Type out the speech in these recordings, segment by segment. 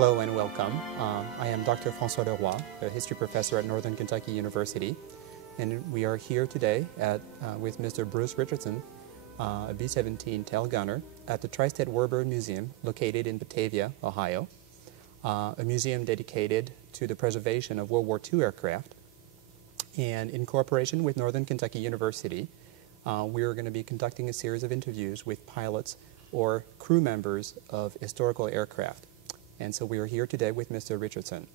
Hello and welcome. I am Dr. François Leroy, a history professor at Northern Kentucky University, and we are here today with Mr. Bruce Richardson, a B-17 tail gunner, at the Tri-State Warbird Museum located in Batavia, Ohio, a museum dedicated to the preservation of World War II aircraft. And in cooperation with Northern Kentucky University, we are going to be conducting a series of interviews with pilots or crew members of historical aircraft. And so we are here today with Mr. Richardson.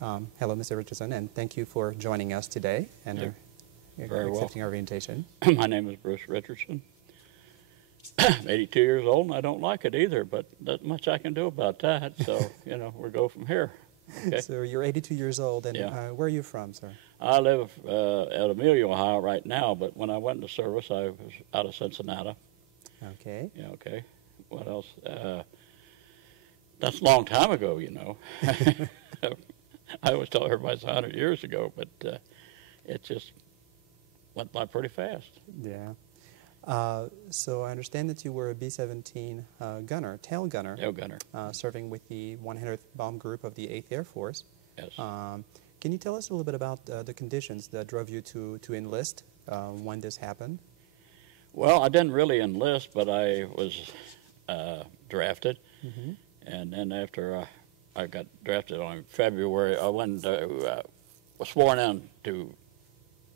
Hello, Mr. Richardson, and thank you for joining us today and accepting our invitation. My name is Bruce Richardson. I'm 82 years old, and I don't like it either, but not much I can do about that. So, you know, we'll go from here. Okay. So you're 82 years old, and where are you from, sir? I live at Amelia, Ohio right now, but when I went into service, I was out of Cincinnati. Okay. Yeah, okay. What else? That's a long time ago, you know. I always tell everybody it's 100 years ago, but it just went by pretty fast. Yeah. So I understand that you were a B-17 gunner, tail gunner. Tail gunner. Serving with the 100th Bomb Group of the 8th Air Force. Yes. Can you tell us a little bit about the conditions that drove you to enlist when this happened? Well, I didn't really enlist, but I was drafted. Mm-hmm. And then after I got drafted on February, I went was sworn in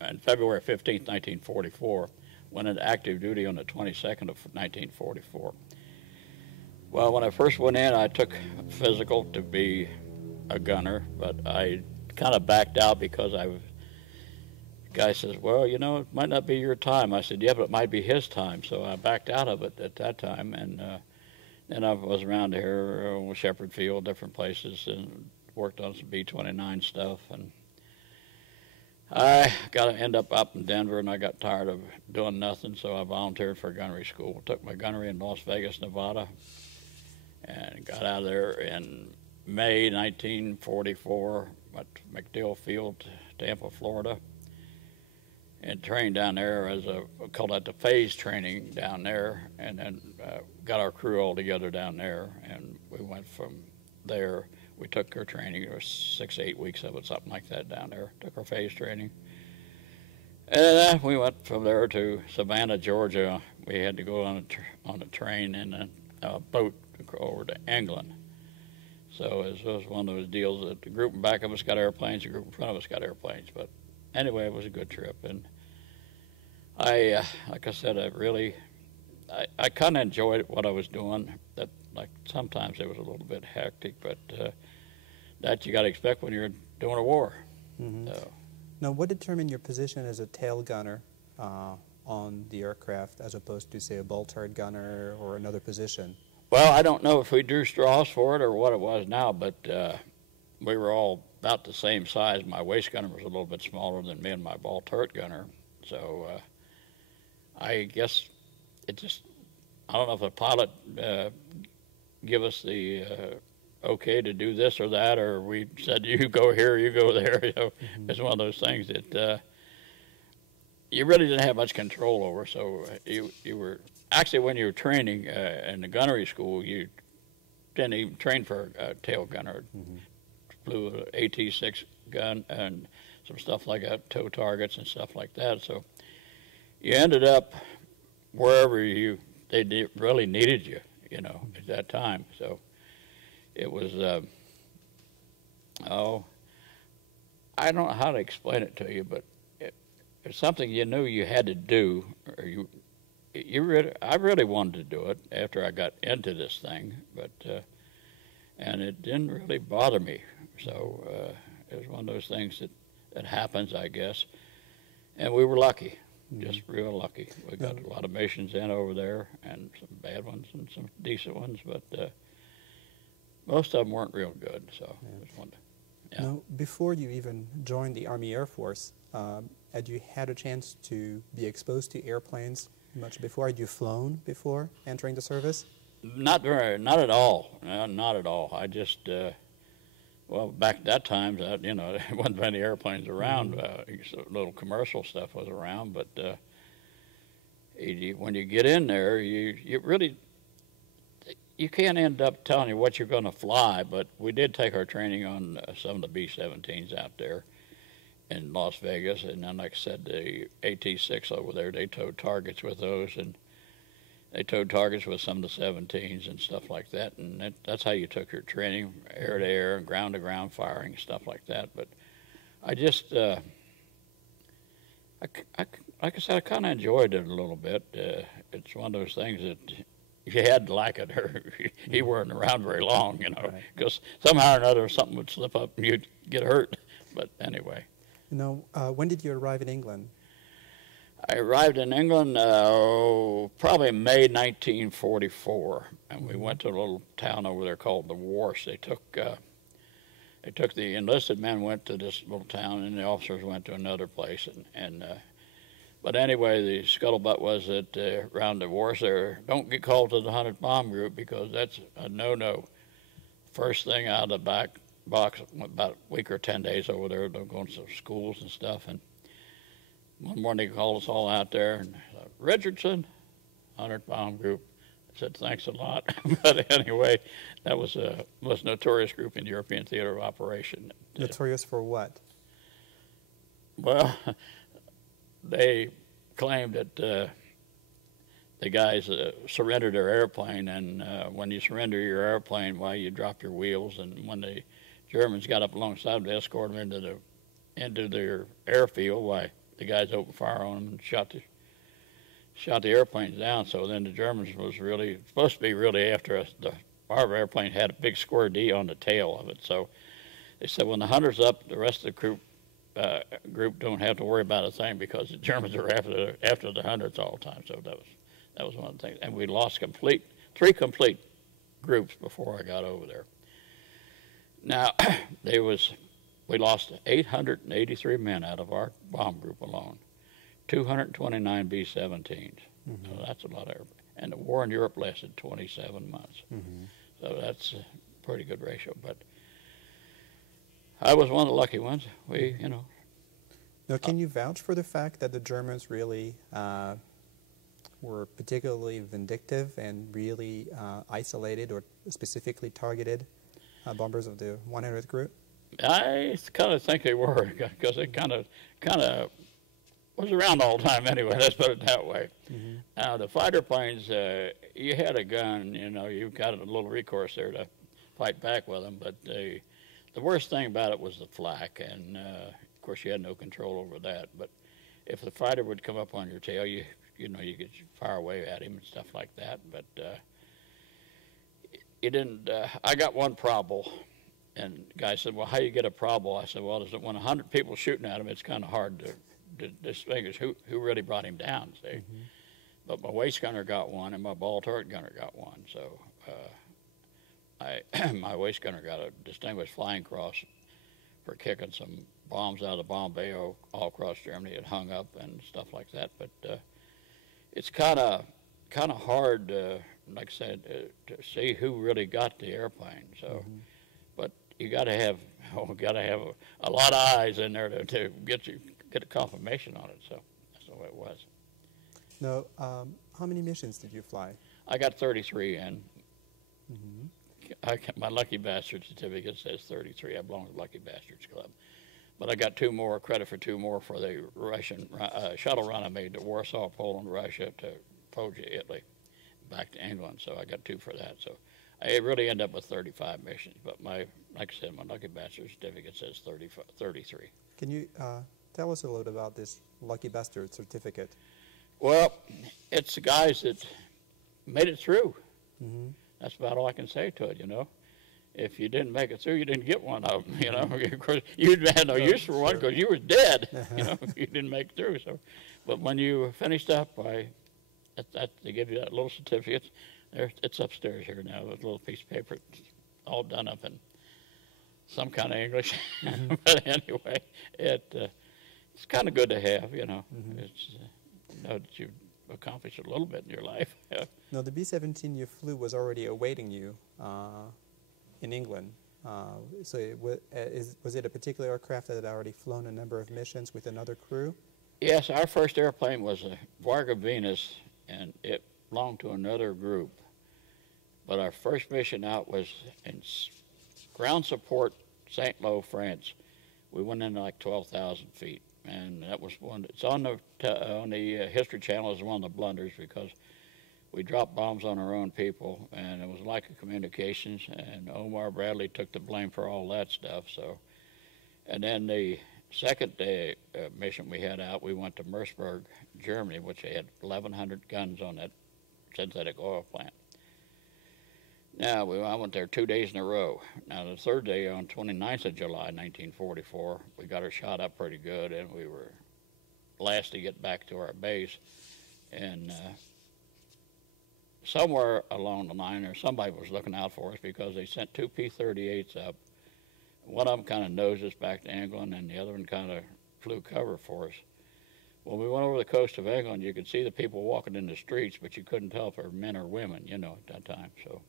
on February 15th, 1944, went into active duty on the 22nd of 1944. Well, when I first went in, I took a physical to be a gunner, but I kind of backed out because the guy says, well, you know, it might not be your time. I said, yeah, but it might be his time. So I backed out of it at that time, and then I was around here, Shepherd Field, different places, and worked on some B-29 stuff. And I got to end up in Denver, and I got tired of doing nothing, so I volunteered for gunnery school. Took my gunnery in Las Vegas, Nevada, and got out of there in May 1944 at MacDill Field, Tampa, Florida, and trained down there as we called that the phase training down there, and then got our crew all together down there, and we went from there. We took our training. It was 6 to 8 weeks of it, something like that down there. Took our phase training. And then we went from there to Savannah, Georgia. We had to go on a train and a boat to go over to England. So it was one of those deals that the group in back of us got airplanes, the group in front of us got airplanes. But anyway, it was a good trip. And I, like I said, I kind of enjoyed what I was doing. That, like, sometimes it was a little bit hectic, but that you got to expect when you're doing a war. Mm-hmm. So. Now, what determined your position as a tail gunner on the aircraft as opposed to, say, a bolt-turret gunner or another position? Well, I don't know if we drew straws for it or what it was now, but we were all about the same size. My waist gunner was a little bit smaller than me and my ball turret gunner. So I guess it just, I don't know if a pilot give us the okay to do this or that, or we said, you go here, you go there. You know, mm-hmm. It's one of those things that you really didn't have much control over. So you were, actually when you were training in the gunnery school, you didn't even train for a tail gunner. Mm-hmm. Flew an AT-6 gun and some stuff like that, tow targets and stuff like that. So you ended up wherever they really needed you, you know, at that time. So it was, I don't know how to explain it to you, but it's something you knew you had to do, or I really wanted to do it after I got into this thing, but and it didn't really bother me. So it was one of those things that happens, I guess, and we were lucky. Just real lucky. We got a lot of missions in over there, and some bad ones and some decent ones, but most of them weren't real good. So I just wanted to, Now, before you even joined the Army Air Force, had you had a chance to be exposed to airplanes much before? Had you flown before entering the service? Not at all. Not at all. I just well, back at that time, you know, there wasn't many airplanes around. Mm-hmm. Little commercial stuff was around, but when you get in there, you really, you can't end up telling you what you're going to fly, but we did take our training on some of the B-17s out there in Las Vegas, and then, like I said, the AT-6 over there, they towed targets with those, and they towed targets with some of the 17s and stuff like that, and that's how you took your training, air-to-air and ground-to-ground firing, stuff like that. But I just, like I said, I kind of enjoyed it a little bit. It's one of those things that you had to like it, or you weren't around very long, you know, because somehow or another something would slip up and you'd get hurt. But anyway. Now, when did you arrive in England? I arrived in England probably May 1944, and we went to a little town over there called the Wharf. They took the enlisted men went to this little town, and the officers went to another place. But anyway, the scuttlebutt was that around the Wharf there, don't get called to the 100th Bomb Group because that's a no-no. First thing out of the back box, about a week or 10 days over there, they're going to schools and stuff, and one morning they called us all out there, and Richardson, 100th Bomb Group. I said, thanks a lot. But anyway, that was a most notorious group in the European Theater of Operation. Notorious for what? Well, they claimed that the guys surrendered their airplane, and when you surrender your airplane, why you drop your wheels, and when the Germans got up alongside, they escorted them into their airfield. Why the guys opened fire on them and shot the airplanes down. So then the Germans was really supposed to be really after us. Our airplane had a big square D on the tail of it. So they said when the hunter's up, the rest of the group don't have to worry about a thing because the Germans are after the hundreds all the time. So that was one of the things. And we lost three complete groups before I got over there. Now we lost 883 men out of our bomb group alone, 229 B-17s. So that's a lot of, and the war in Europe lasted 27 months. So that's a pretty good ratio. But I was one of the lucky ones. Now, can you vouch for the fact that the Germans really were particularly vindictive and really isolated or specifically targeted bombers of the 100th Group? I kind of think they were, because they kind of was around all the time anyway. Let's put it that way. Now the fighter planes, you had a gun, you got a little recourse there to fight back with them. But the worst thing about it was the flak, and of course you had no control over that. But if the fighter would come up on your tail, you could fire away at him and stuff like that. But you didn't. I got one proble. And the guy said, well, how do you get a proble? I said, well, when 100 people shooting at him, it's kind of hard to distinguish who really brought him down, see? But my waist gunner got one, and my ball turret gunner got one. So my waist gunner got a distinguished flying cross for kicking some bombs out of the bomb bay all across Germany. It hung up and stuff like that. But it's kind of hard, like I said, to see who really got the airplane. So. You got to have a lot of eyes in there to get a confirmation on it. So that's the way it was. Now, how many missions did you fly? I got 33 in. My Lucky Bastard certificate says 33. I belong to the Lucky Bastards Club. But I got credit for two more for the Russian shuttle run I made to Warsaw, Poland, Russia, to Foggia, Italy, back to England. So I got 2 for that. So I really end up with 35 missions, but like I said, my Lucky Bastard certificate says 33. Can you tell us a little about this Lucky Bastard certificate? Well, it's the guys that made it through. That's about all I can say to it, If you didn't make it through, you didn't get one of them, Of course, you had no use for one because you were dead, You didn't make it through. So, but when you finished up, they give you that little certificate. It's upstairs here now, with a little piece of paper, all done up in some kind of English. But anyway, it's kind of good to have, It's know that you've accomplished a little bit in your life. Now, the B-17 you flew was already awaiting you in England. So was it a particular aircraft that had already flown a number of missions with another crew? Yes, our first airplane was a Varga Venus, and it belonged to another group. But our first mission out was in ground support, St. Lo, France. We went in like 12,000 feet, and that was one. It's on the History Channel as one of the blunders because we dropped bombs on our own people, and it was lack of communications. And Omar Bradley took the blame for all that stuff. So, and then the second day mission we had out, we went to Merseburg, Germany, which they had 1,100 guns on that synthetic oil plant. Now, I went there 2 days in a row. Now, the third day, on 29th of July, 1944, we got our shot up pretty good, and we were last to get back to our base. And somewhere along the line, or somebody was looking out for us because they sent 2 P-38s up. One of them kind of nosed us back to England, and the other one kind of flew cover for us. When we went over the coast of England, you could see the people walking in the streets, but you couldn't tell if they were men or women, you know, at that time. So.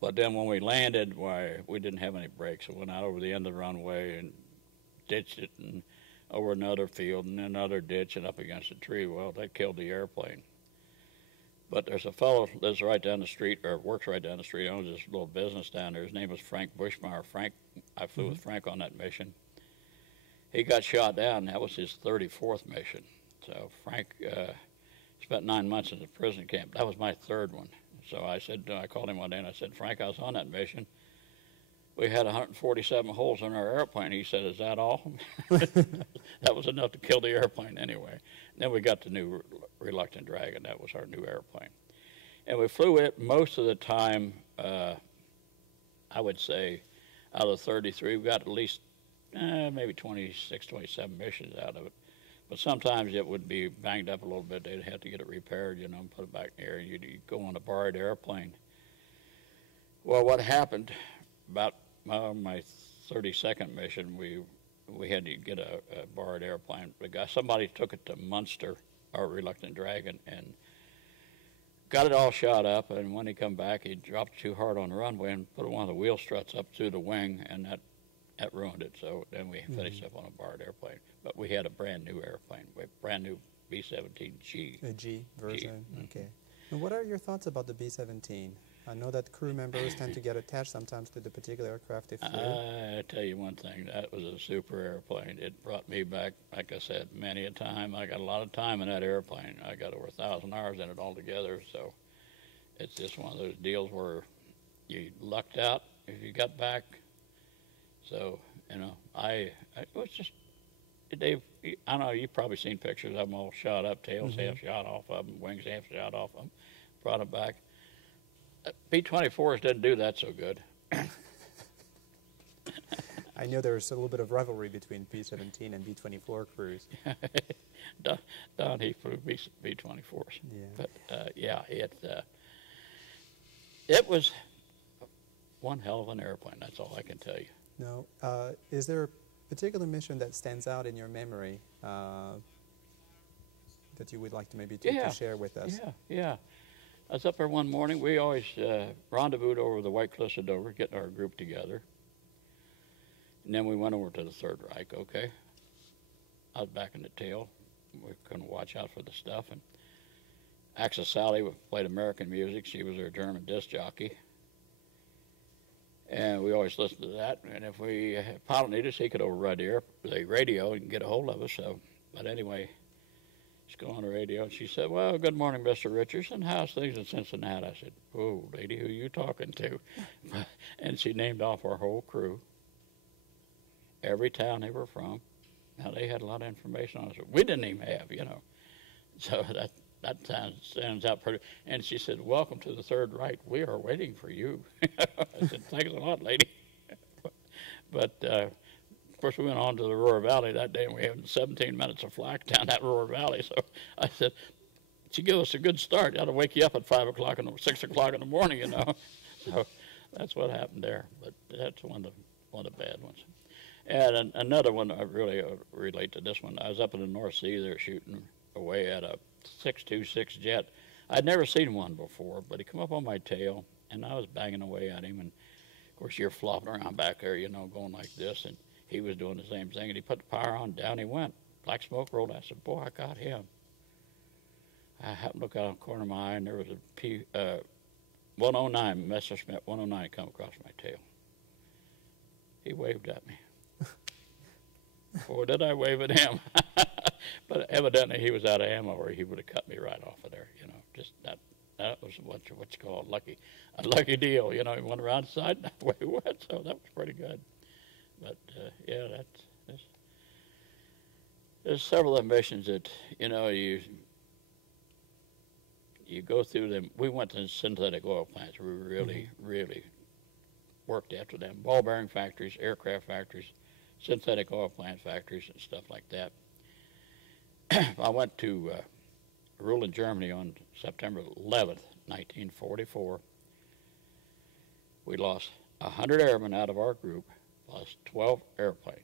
But then when we landed, why, we didn't have any brakes. So we went out over the end of the runway and ditched it and over another field and another ditch and up against a tree. Well, that killed the airplane. But there's a fellow that lives right down the street, or works right down the street, owns this little business down there. His name was Frank Bushmeyer. I flew with Frank on that mission. He got shot down. That was his 34th mission. So Frank spent 9 months in the prison camp. That was my third one. So I called him one day and I said, Frank, I was on that mission. We had 147 holes in our airplane. He said, is that all? That was enough to kill the airplane anyway. And then we got the new Reluctant Dragon. That was our new airplane. And we flew it most of the time, I would say, out of 33, we got at least maybe 26, 27 missions out of it. But sometimes it would be banged up a little bit. They'd have to get it repaired, you know, and put it back in the air. You'd go on a borrowed airplane. Well, what happened about my 32nd mission, we had to get a borrowed airplane. Somebody took it to Munster, our Reluctant Dragon, and got it all shot up. And when he come back, he dropped too hard on the runway and put one of the wheel struts up through the wing, and that ruined it. So then we finished up on a borrowed airplane. But we had a brand new airplane, a brand new B-17 G. A G version, okay. And what are your thoughts about the B-17? I know that crew members tend to get attached sometimes to the particular aircraft they flew. I tell you one thing, that was a super airplane. It brought me back, like I said, many a time. I got a lot of time in that airplane. I got over 1,000 hours in it altogether, so it's just one of those deals where you lucked out if you got back. So, you know, it was just, I don't know, you've probably seen pictures of them all shot up, tails half shot off of them, wings half shot off of them, brought them back. B-24s didn't do that so good. I know there's a little bit of rivalry between B-17 and B-24 crews. Don, he flew B-24s. Yeah. But, yeah, it was one hell of an airplane, that's all I can tell you. Now, is there a particular mission that stands out in your memory that you would like to maybe to share with us? Yeah. I was up there one morning. We always rendezvoused over the White Cliffs of Dover, getting our group together. And then we went over to the Third Reich, okay? I was back in the tail. We couldn't watch out for the stuff. And Axel Sally played American music. She was our German disc jockey. And we always listened to that. And if pilot needed us, he could override the radio and get a hold of us. So, but anyway, she's going on the radio, and she said, well, good morning, Mr. Richardson. How's things in Cincinnati? I said, oh, lady, who are you talking to? And she named off our whole crew, every town they were from. Now, they had a lot of information on us that we didn't even have, you know. So that stands out pretty. And she said, welcome to the Third Reich. We are waiting for you. I said, thanks a lot, lady. But, of course, we went on to the Roar Valley that day, and we had 17 minutes of flak down that Roar Valley. So I said, she gave us a good start. I'd wake you up at 5 o'clock and 6 o'clock in the morning, you know. So that's what happened there. But that's one of the bad ones. And another one I really relate to this one. I was up in the North Sea there shooting away at a 626 jet. I'd never seen one before, but he come up on my tail, and I was banging away at him. And, of course, you're flopping around back there, you know, going like this. And he was doing the same thing, and he put the power on, down he went. Black smoke rolled out. I said, boy, I got him. I happened to look out of the corner of my eye, and there was a 109, Messerschmitt 109 come across my tail. He waved at me. Or did I wave at him? But evidently he was out of ammo, or he would have cut me right off of there. You know, just that was what you call a lucky deal. You know, he went around the side and away he went. So that was pretty good. But yeah, there's several of the missions that you know you go through them. We went to synthetic oil plants. We really worked after them. Ball bearing factories, aircraft factories, synthetic oil plant factories, and stuff like that. I went to Ruhl in Germany on September 11th, 1944. We lost 100 airmen out of our group, plus 12 airplanes.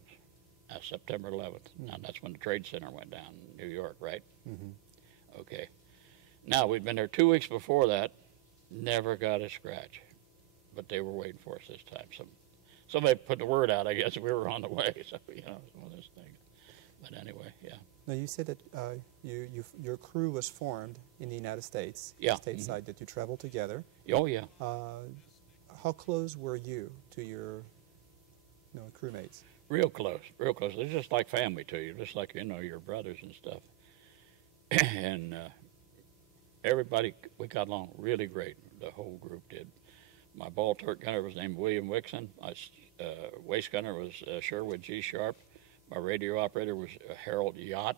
That's September 11th. Mm-hmm. Now, that's when the Trade Center went down in New York, right? Mm-hmm. Okay. Now, we'd been there 2 weeks before that, never got a scratch. But they were waiting for us this time. Somebody put the word out, I guess, we were on the way. So, you know, it's one of those things. But anyway, yeah. Now, you said that your crew was formed in the United States, stateside, that you traveled together. Oh, yeah. How close were you to your crewmates? Real close, real close. They're just like family to you, just like, you know, your brothers and stuff. And everybody, we got along really great. The whole group did. My ball turret gunner was named William Wixon. My waist gunner was Sherwood G. Sharp. My radio operator was Harold Yatt,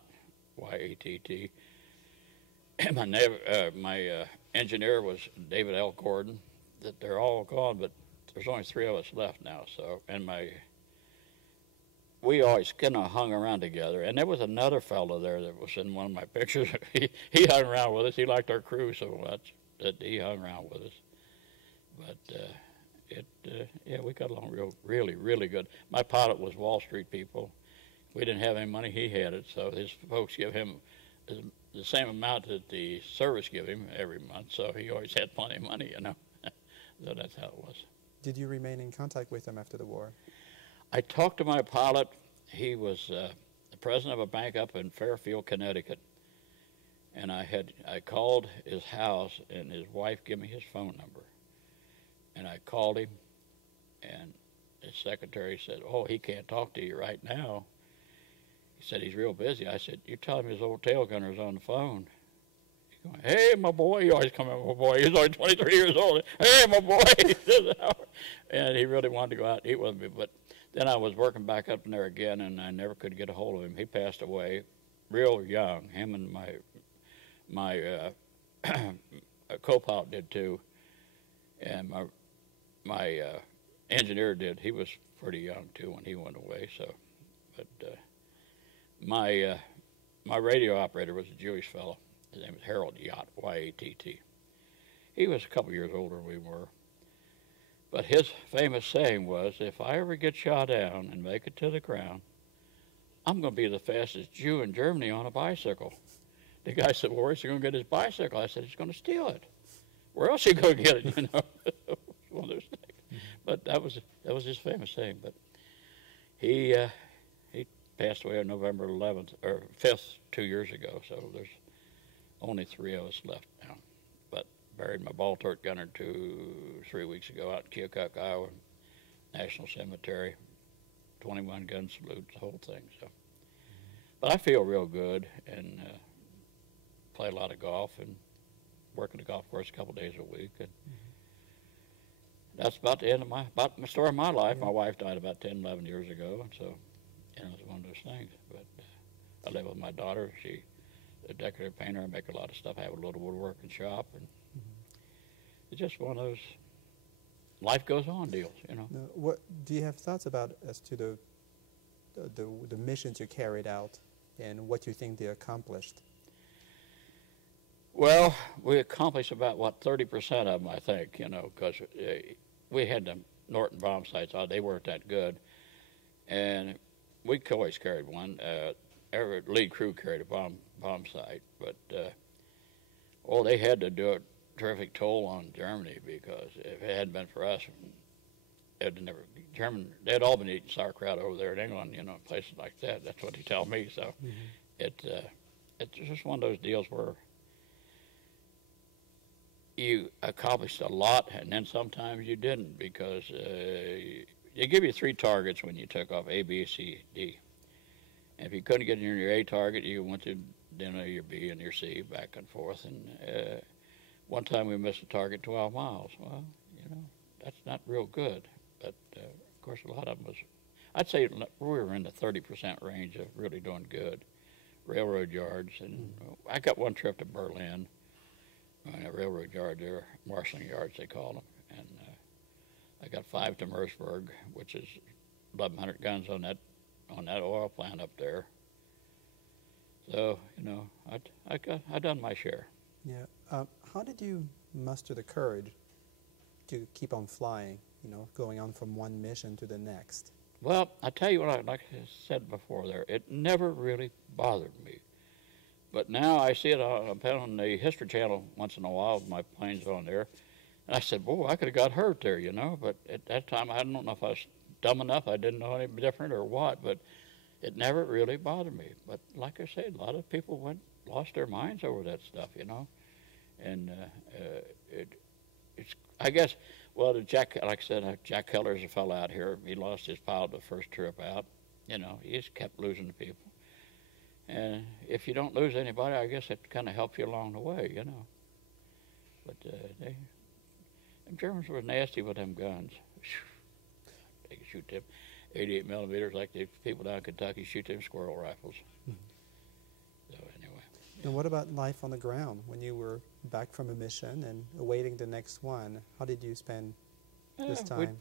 Y-A-T-T. My engineer was David L. Gordon. That they're all gone, but there's only 3 of us left now. So, and we always kind of hung around together. And there was another fellow there that was in one of my pictures. he hung around with us. He liked our crew so much that he hung around with us. But yeah, we got along really good. My pilot was Wall Street people. We didn't have any money. He had it, so his folks give him the same amount that the service give him every month. So he always had plenty of money, you know. So that's how it was. Did you remain in contact with him after the war? I talked to my pilot. He was the president of a bank up in Fairfield, Connecticut. And I called his house, and his wife gave me his phone number. And I called him, and his secretary said, "Oh, he can't talk to you right now." He said, "He's real busy." I said, "You tell him his old tail gunner's on the phone." He's going, "Hey, my boy." He always come in, "My boy." He's only 23 years old. "Hey, my boy." And he really wanted to go out and eat with me. But then I was working back up in there again, and I never could get a hold of him. He passed away real young. Him and my co-pilot did too. And my engineer did. He was pretty young too when he went away. So, but my radio operator was a Jewish fellow. His name was Harold Yatt, Y-A-T-T. He was a couple years older than we were. But his famous saying was, "If I ever get shot down and make it to the ground, I'm going to be the fastest Jew in Germany on a bicycle." The guy said, "Well, where's he going to get his bicycle?" I said, "He's going to steal it. Where else is he going to get it?" You know, one of those things. Mm-hmm. But that was his famous saying. But he passed away on November 11th or 5th 2 years ago. So there's only 3 of us left now. But buried my ball turret gunner 3 weeks ago out in Keokuk, Iowa, National Cemetery. 21 gun salute, the whole thing. So, but I feel real good and play a lot of golf and work at the golf course a couple days a week. And that's about the end of my story of my life. Yeah. My wife died about 10, 11 years ago, and so you know it's one of those things. But I live with my daughter. She's a decorative painter. I make a lot of stuff. I have a little woodworking shop, and it's just one of those life goes on deals, you know. Now, what do you have thoughts about as to the missions you carried out and what you think they accomplished? Well, we accomplished about 30% of them, I think, you know, because we had the Norton bomb sites. They weren't that good, and we always carried one. Every lead crew carried a bomb site, but they had to do a terrific toll on Germany, because if it hadn't been for us, they'd all been eating sauerkraut over there in England, you know, places like that. That's what they tell me. So it's just one of those deals where you accomplished a lot, and then sometimes you didn't, because they give you 3 targets when you took off: A, B, C, D. And if you couldn't get in your A target, you went to your B and your C, back and forth. And one time we missed a target 12 miles. Well, that's not real good. But of course, a lot of them was. I'd say we were in the 30% range of really doing good. Railroad yards, and I got one trip to Berlin. A railroad yard there, marshalling yards they call them, and I got 5 to Mercersburg, which is 1,100 guns on that oil plant up there. So I done my share. Yeah. How did you muster the courage to keep on flying? Going on from one mission to the next. Well, I tell you what, like I said before there, it never really bothered me. But now I see it on the History Channel once in a while with my planes on there. And I said, boy, I could have got hurt there, But at that time, I don't know if I was dumb enough, I didn't know any different or what, but it never really bothered me. But like I said, a lot of people lost their minds over that stuff, And it's, I guess, well, like I said, Jack Keller's a fellow out here. He lost his pilot the first trip out. He just kept losing the people. And if you don't lose anybody, I guess it kind of helps you along the way, But them Germans were nasty with them guns. They could shoot them 88 millimeters like the people down in Kentucky shoot them squirrel rifles. So anyway. And what about life on the ground when you were back from a mission and awaiting the next one? How did you spend this time?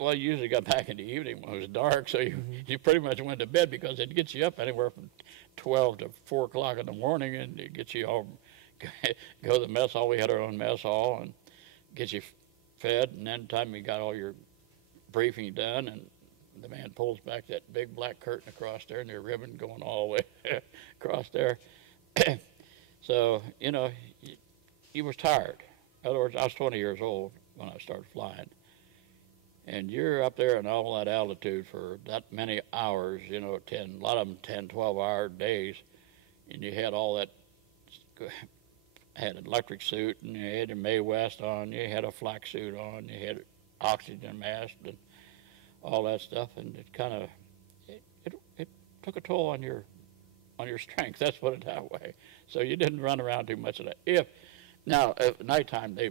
Well, you usually got back in the evening when it was dark, so you pretty much went to bed, because it gets you up anywhere from 12 to 4 o'clock in the morning, and it gets you all go to the mess hall. We had our own mess hall, and get you fed, and then time you got all your briefing done, and the man pulls back that big black curtain across there, and there's ribbon going all the way across there. So, you was tired. In other words, I was 20 years old when I started flying. And you're up there in all that altitude for that many hours, a lot of them 10, 12-hour days, and you had all that, had an electric suit, and you had your Mae West on, you had a flak suit on, you had oxygen mask, and all that stuff, and it kind of, it took a toll on your strength. Let's put it that way. So you didn't run around too much of that. Now, at nighttime, they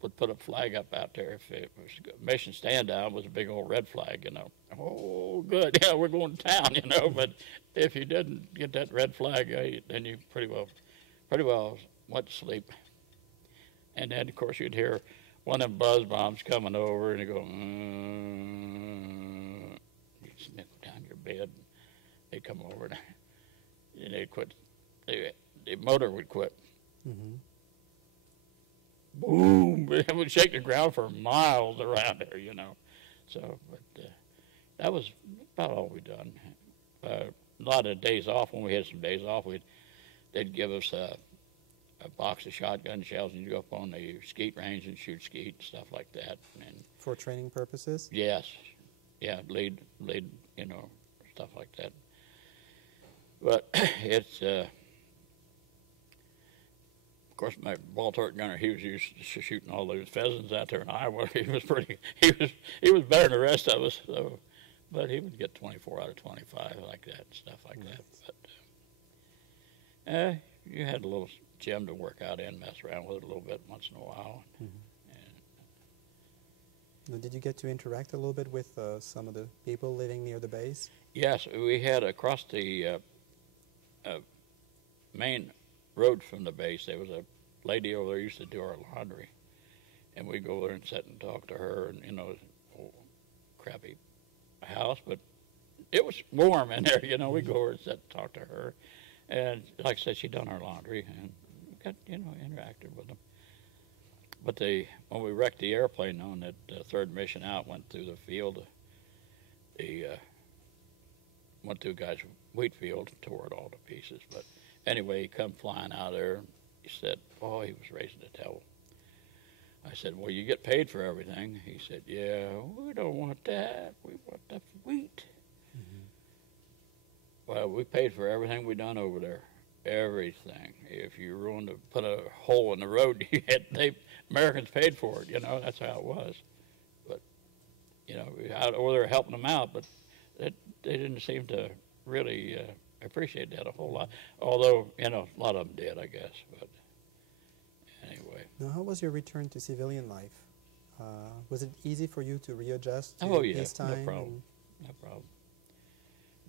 would put a flag up out there. If it was mission stand down, was a big old red flag, Oh, good, yeah, we're going to town, But if you didn't get that red flag, then you pretty well went to sleep. And then, of course, you'd hear one of them buzz bombs coming over, and you go, you'd sniff down your bed. They'd come over, and they'd quit. The motor would quit. Boom! It would shake the ground for miles around there, So, but that was about all we done. A lot of days off, when we had some days off, they'd give us a box of shotgun shells, and you'd go up on the skeet range and shoot skeet and stuff like that. And for training purposes? Yes. Yeah, lead, stuff like that. But it's... Of course, my ball-torque gunner, he was used to shooting all those pheasants out there in Iowa. He was better than the rest of us. So, but he would get 24 out of 25 like that and stuff like that. But you had a little gym to work out in, mess around with it a little bit once in a while. And did you get to interact a little bit with some of the people living near the base? Yes, we had across the main road from the base, there was a lady over there who used to do our laundry, and we'd go over and sit and talk to her, and old crappy house, but it was warm in there, we'd go over and sit and talk to her, and like I said, she'd done our laundry, and we got, interacted with them. But when we wrecked the airplane on that third mission out, went through the field, went through a guy's wheat field, tore it all to pieces, but anyway, he come flying out there. He said, oh, he was raising the devil. I said, well, you get paid for everything. He said, yeah, we don't want that. We want the wheat. Well, we paid for everything we done over there. everything. If you ruined put a hole in the road, Americans paid for it. You know, that's how it was. But you know, or they were helping them out, but they didn't seem to really appreciate that a whole lot. Although, you know, a lot of them did, I guess. But anyway. Now, how was your return to civilian life? Was it easy for you to readjust to Oh yeah, peacetime? no problem. No problem.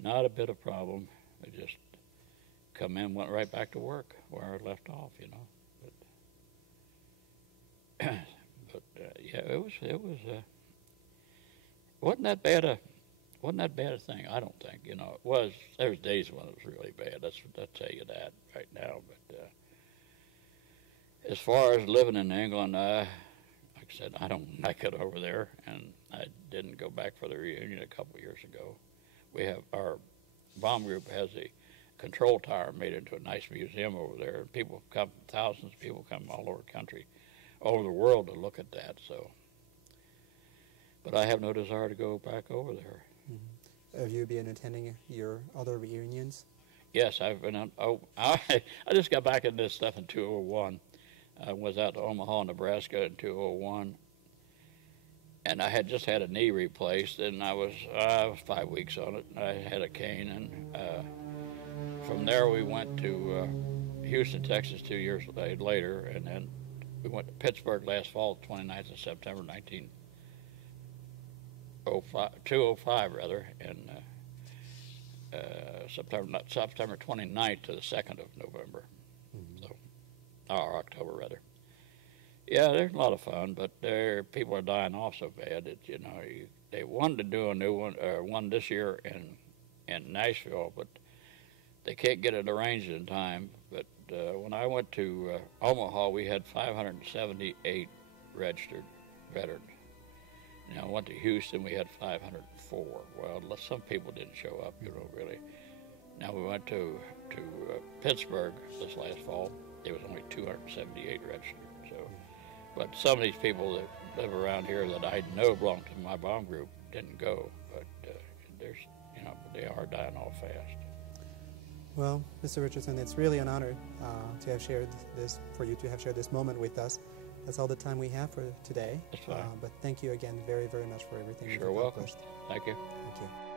Not a bit of problem. I just come in, went right back to work where I left off, you know. But yeah, it was wasn't that bad a thing. I don't think, you know. It was. There was days when it was really bad. I'll tell you that right now. But as far as living in England, like I said, I don't like it over there, and I didn't go back for the reunion a couple of years ago. We have our bomb group has a control tower made into a nice museum over there, and people come, thousands of people come all over the country, all over the world to look at that. So, but I have no desire to go back over there. Mm-hmm. Have you been attending your other reunions? Yes, I've been on. Oh, I just got back into this stuff in 2001. I was out to Omaha, Nebraska in 2001, and I had just had a knee replaced, and I was 5 weeks on it. I had a cane, and from there we went to Houston, Texas 2 years later, and then we went to Pittsburgh last fall, 29th of September, 205 rather, and September 29th to the 2nd of November. Mm-hmm. So, or October rather. Yeah, there's a lot of fun, but people are dying off so bad that, you know, they wanted to do a new one this year in Nashville, but they can't get it arranged in time. But when I went to Omaha, we had 578 registered veterans. Now, I went to Houston, we had 504. Well, some people didn't show up, you know, really. Now, we went to Pittsburgh this last fall. There was only 278 registered. So, but some of these people that live around here that I know belong to my bomb group didn't go. But there's, you know, they are dying off fast. Well, Mr. Richardson, it's really an honor to have shared this, for you to have shared this moment with us. That's all the time we have for today. That's fine. But thank you again very, very much for everything you've accomplished. Sure, welcome. Thank you. Thank you.